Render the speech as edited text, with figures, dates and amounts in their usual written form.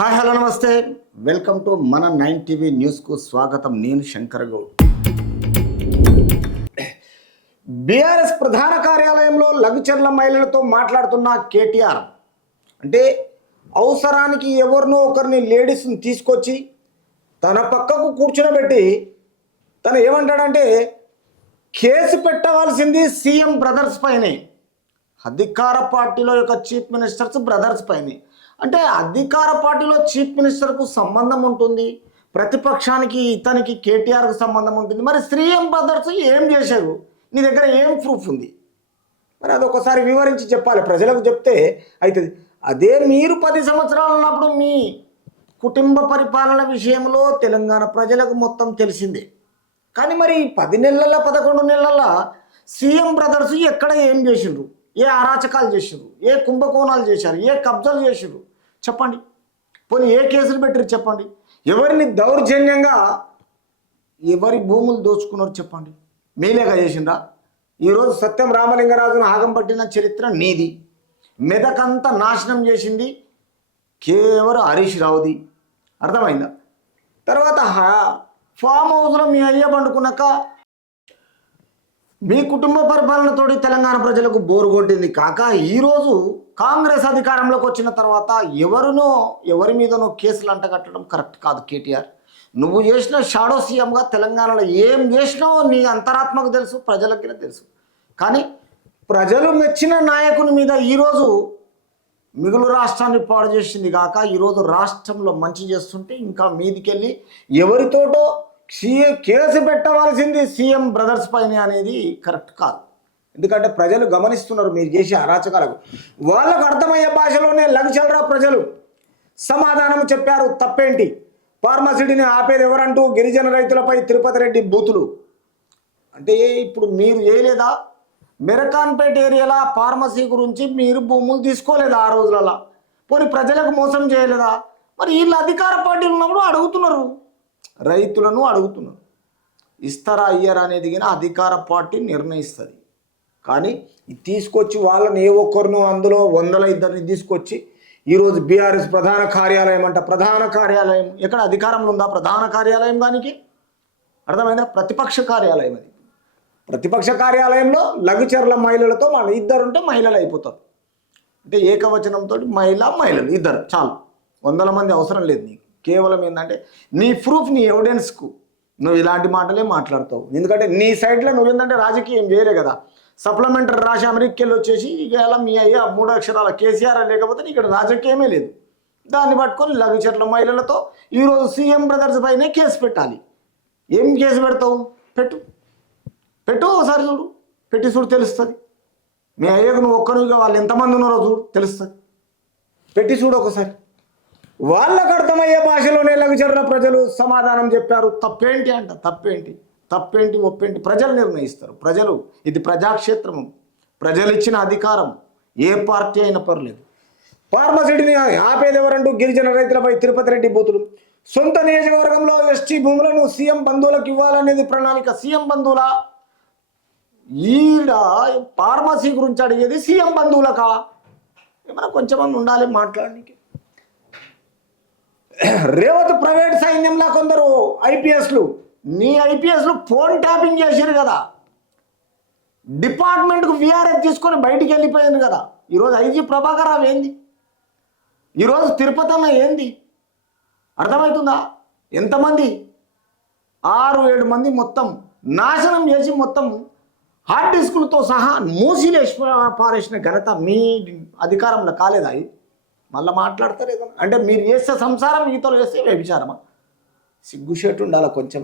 Hi hello నమస్తే welcome to మన 9 TV న్యూస్కు స్వాగతం. నేను శంకర్ గౌడ్. బీఆర్ఎస్ ప్రధాన కార్యాలయంలో లఘుచర్ల మహిళలతో మాట్లాడుతున్న కేటీఆర్ అంటే అవసరానికి ఎవరినో ఒకరిని లేడీస్ని తీసుకొచ్చి తన పక్కకు కూర్చునబెట్టి తను ఏమంటాడంటే కేసు పెట్టవలసింది సీఎం బ్రదర్స్ పైనే, అధికార పార్టీలో యొక్క చీఫ్ మినిస్టర్స్ బ్రదర్స్ పైనే. అంటే అధికార పార్టీలో చీఫ్ మినిస్టర్కు సంబంధం ఉంటుంది, ప్రతిపక్షానికి ఇతనికి కేటీఆర్కు సంబంధం ఉంటుంది. మరి సీఎం బ్రదర్స్ ఏం చేశారు? నీ దగ్గర ఏం ప్రూఫ్ ఉంది? మరి అది ఒకసారి వివరించి చెప్పాలి, ప్రజలకు చెప్తే అవుతుంది. అదే మీరు 10 సంవత్సరాలు ఉన్నప్పుడు మీ కుటుంబ పరిపాలన విషయంలో తెలంగాణ ప్రజలకు మొత్తం తెలిసిందే. కానీ మరి 10 నెలల 11 నెలల సీఎం బ్రదర్స్ ఎక్కడ ఏం చేసిండ్రు? ఏ అరాచకాలు చేసిండ్రు? ఏ కుంభకోణాలు చేశారు? ఏ కబ్జాలు చేసిండ్రు? చెప్పండి. పోనీ ఏ కేసులు పెట్టారు చెప్పండి. ఎవరిని దౌర్జన్యంగా ఎవరి భూములు దోచుకున్నారు చెప్పండి. మీలేగా చేసిండ్రా? ఈరోజు సత్యం రామలింగరాజును ఆగం పట్టిన చరిత్ర నీది. మెదకంతా నాశనం చేసింది కేవలం హరీష్ రావుది. అర్థమైందా? తర్వాత ఫామ్ హౌస్లో మీ అయ్య పండుకున్నాక మీ కుటుంబ పరిపాలనతోటి తెలంగాణ ప్రజలకు బోరు కొట్టింది కాక ఈరోజు కాంగ్రెస్ అధికారంలోకి వచ్చిన తర్వాత ఎవరి మీదనో కేసులు అంటగట్టడం కరెక్ట్ కాదు. కేటీఆర్, నువ్వు చేసిన షాడో సీఎంగా తెలంగాణలో ఏం చేసినావో నీ అంతరాత్మకు తెలుసు, ప్రజలకి తెలుసు. కానీ ప్రజలు మెచ్చిన నాయకుని మీద ఈరోజు మిగులు రాష్ట్రాన్ని పాడు చేసింది కాక ఈరోజు రాష్ట్రంలో మంచి చేస్తుంటే ఇంకా మీదికెళ్ళి ఎవరితోటో కేసు పెట్టవలసింది సీఎం బ్రదర్స్ పైన అనేది కరెక్ట్ కాదు. ఎందుకంటే ప్రజలు గమనిస్తున్నారు మీరు చేసే అరాచకాలకు. వాళ్ళకు అర్థమయ్యే భాషలోనే లఘుచర్ల ప్రజలు సమాధానం చెప్పారు. తప్పేంటి? ఫార్మసిటీని ఆపేది ఎవరంటూ గిరిజన రైతులపై తిరుపతి రెడ్డి బూతులు. అంటే ఇప్పుడు మీరు చేయలేదా? మెరకాన్పేట ఏరియాలో ఫార్మసీ గురించి మీరు భూములు తీసుకోలేదా ఆ రోజులలో? పోనీ ప్రజలకు మోసం చేయలేదా? మరి వీళ్ళు అధికార పార్టీలు ఉన్నప్పుడు అడుగుతున్నారు, రైతులను అడుగుతున్నారు. ఇస్తారా అయ్యారా అనేది కానీ అధికార పార్టీ నిర్ణయిస్తుంది. కానీ తీసుకొచ్చి వాళ్ళని ఏ ఒక్కరినో అందులో 102 తీసుకొచ్చి ఈరోజు బీఆర్ఎస్ ప్రధాన కార్యాలయం అంట. ప్రధాన కార్యాలయం ఎక్కడ? అధికారంలో ఉందా ప్రధాన కార్యాలయం? దానికి అర్థమైందా? ప్రతిపక్ష కార్యాలయం అది. ప్రతిపక్ష కార్యాలయంలో లఘుచర్ల మహిళలతో మన ఇద్దరుంటే మహిళలు అయిపోతారు. అంటే ఏకవచనంతో మహిళలు ఇద్దరు చాలు, 100 మంది అవసరం లేదు నీకు. కేవలం ఏంటంటే నీ ప్రూఫ్, నీ ఎవిడెన్స్కు నువ్వు ఇలాంటి మాటలే మాట్లాడతావు. ఎందుకంటే నీ సైడ్లో నువ్వేంటంటే రాజకీయం చేయలే కదా. సప్లిమెంటరీ రాసి అమెరికాలో వచ్చేసి ఇక మీ అయ్యా 3 అక్షరాల కేసీఆర్ లేకపోతే ఇక్కడ రాజకీయమే లేదు. దాన్ని పట్టుకొని లఘుచర్ల మహిళలతో ఈరోజు సీఎం బ్రదర్స్ పైనే కేసు పెట్టాలి. ఏం కేసు పెడతావు? పెట్టు ఒకసారి చూడు, పెట్టి చూడు తెలుస్తుంది. మీ అయ్యకు నువ్వు ఒక్కరిగా వాళ్ళు ఎంతమంది ఉన్నారో చూడు తెలుస్తుంది. పెట్టి చూడు ఒకసారి. వాళ్ళకు అర్థమయ్యే భాషలోనే లఘుచర్ల ప్రజలు సమాధానం చెప్పారు. తప్పేంటి అంట. తప్పేంటి ఒప్పేంటి ప్రజలు నిర్ణయిస్తారు. ప్రజలు, ఇది ప్రజాక్షేత్రము, ప్రజలు ఇచ్చిన అధికారం. ఏ పార్టీ అయినా పర్లేదు. ఫార్మసిటీని ఆపేది ఎవరంటూ గిరిజన రైతులపై తిరుపతి రెడ్డి బూతులు. సొంత నియోజకవర్గంలో ఎస్టీ భూములను సీఎం బంధువులకు ఇవ్వాలనేది ప్రణాళిక. సీఎం బంధువుల ఈడ ఫార్మసీ గురించి అడిగేది సీఎం బంధువులకా? ఏమైనా కొంచెం ఉండాలి మాట్లాడడానికి. రేవత్ ప్రైవేట్ సైన్యంలో కొందరు ఐపీఎస్లు, నీ ఐపీఎస్లు ఫోన్ ట్యాపింగ్ చేసారు కదా, డిపార్ట్మెంట్కు వీఆర్ఎఫ్ తీసుకొని బయటికి వెళ్ళిపోయింది కదా. ఈరోజు ఐజీ ప్రభాకర్ రావు ఏంది? ఈరోజు తిరుపతి అన్న ఏంది? అర్థమవుతుందా? ఎంతమంది? 6-7 మంది మొత్తం నాశనం చేసి మొత్తం హార్డ్ డిస్కులతో సహా మూసిలేసి పారేసిన ఘనత మీ అధికారంలో కాలేదా? మళ్ళీ మాట్లాడతారు ఏదన్నా అంటే మీరు చేస్తే సంసారం ఈతలు వేస్తే వ్యభిచారమా? సిగ్గుషేటు ఉండాలి కొంచెం.